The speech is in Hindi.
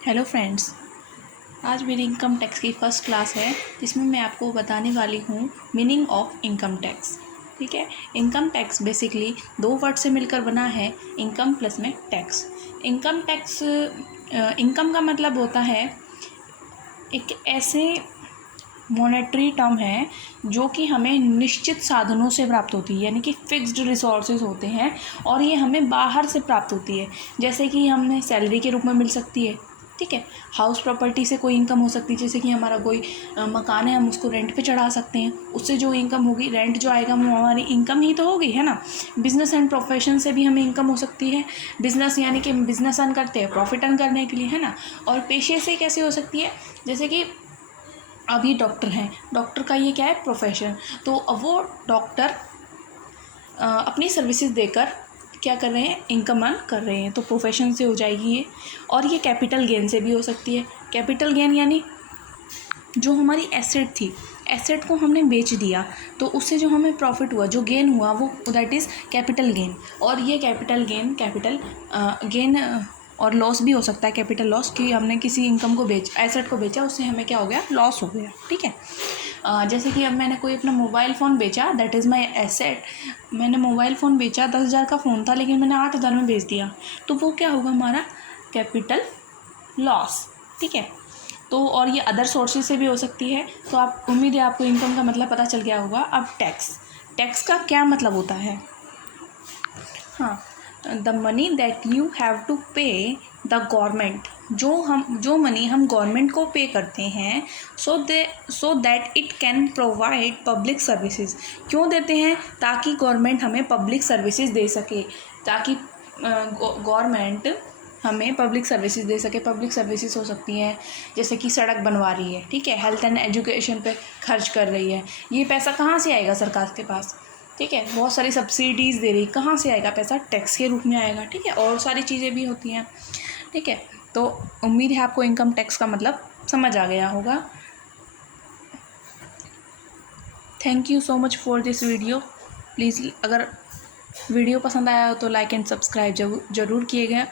हेलो फ्रेंड्स, आज मेरी इनकम टैक्स की फ़र्स्ट क्लास है जिसमें मैं आपको बताने वाली हूँ मीनिंग ऑफ इनकम टैक्स। ठीक है। इनकम टैक्स बेसिकली दो वर्ड से मिलकर बना है, इनकम प्लस में टैक्स। इनकम टैक्स इनकम का मतलब होता है एक ऐसे मॉनेटरी टर्म है जो कि हमें निश्चित साधनों से प्राप्त होती है, यानी कि फिक्स्ड रिसोर्सेज होते हैं और ये हमें बाहर से प्राप्त होती है। जैसे कि हमें सैलरी के रूप में मिल सकती है। ठीक है। हाउस प्रॉपर्टी से कोई इनकम हो सकती है, जैसे कि हमारा कोई मकान है, हम उसको रेंट पे चढ़ा सकते हैं, उससे जो इनकम होगी, रेंट जो आएगा वो हमारी इनकम ही तो होगी, है ना। बिजनेस एंड प्रोफेशन से भी हमें इनकम हो सकती है। बिजनेस यानी कि बिजनेस अर्न करते हैं प्रॉफिट अर्न करने के लिए, है ना। और पेशे से कैसे हो सकती है, जैसे कि अभी डॉक्टर हैं, डॉक्टर का ये क्या है, प्रोफेशन। तो अब वो डॉक्टर अपनी सर्विसेज देकर क्या कर रहे हैं, इनकम अर्न कर रहे हैं, तो प्रोफेशन से हो जाएगी ये। और ये कैपिटल गेन से भी हो सकती है। कैपिटल गेन यानी जो हमारी एसेट थी, एसेट को हमने बेच दिया तो उससे जो हमें प्रॉफिट हुआ, जो गेन हुआ, वो दैट इज़ कैपिटल गेन। और ये कैपिटल गेन और लॉस भी हो सकता है, कैपिटल लॉस, कि हमने किसी इनकम को एसेट को बेचा, उससे हमें क्या हो गया, लॉस हो गया। ठीक है। जैसे कि अब मैंने कोई अपना मोबाइल फ़ोन बेचा, दैट इज़ माई एसेट। मैंने मोबाइल फ़ोन बेचा, 10,000 का फ़ोन था लेकिन मैंने 8,000 में बेच दिया, तो वो क्या होगा, हमारा कैपिटल लॉस। ठीक है। तो और ये अदर सोर्सेज से भी हो सकती है। तो आप, उम्मीद है आपको इनकम का मतलब पता चल गया होगा। अब टैक्स, टैक्स का क्या मतलब होता है। हाँ, the money that you have to pay the government, जो मनी हम गवर्नमेंट को पे करते हैं, so that it can provide public services. क्यों देते हैं, ताकि गवर्नमेंट हमें पब्लिक सर्विसेज दे सके, ताकि गवर्नमेंट हमें पब्लिक सर्विसेज दे सके। पब्लिक सर्विसेज हो सकती हैं जैसे कि सड़क बनवा रही है, ठीक है, हेल्थ एंड एजुकेशन पे खर्च कर रही है, ये पैसा कहाँ से आएगा, सरकार के पास। ठीक है। बहुत सारी सब्सिडीज़ दे रही, कहाँ से आएगा पैसा, टैक्स के रूप में आएगा। ठीक है। और सारी चीज़ें भी होती हैं। ठीक है। तो उम्मीद है आपको इनकम टैक्स का मतलब समझ आ गया होगा। Thank you so much for this video. Please, अगर वीडियो पसंद आया हो तो लाइक एंड सब्सक्राइब जरूर किएगा।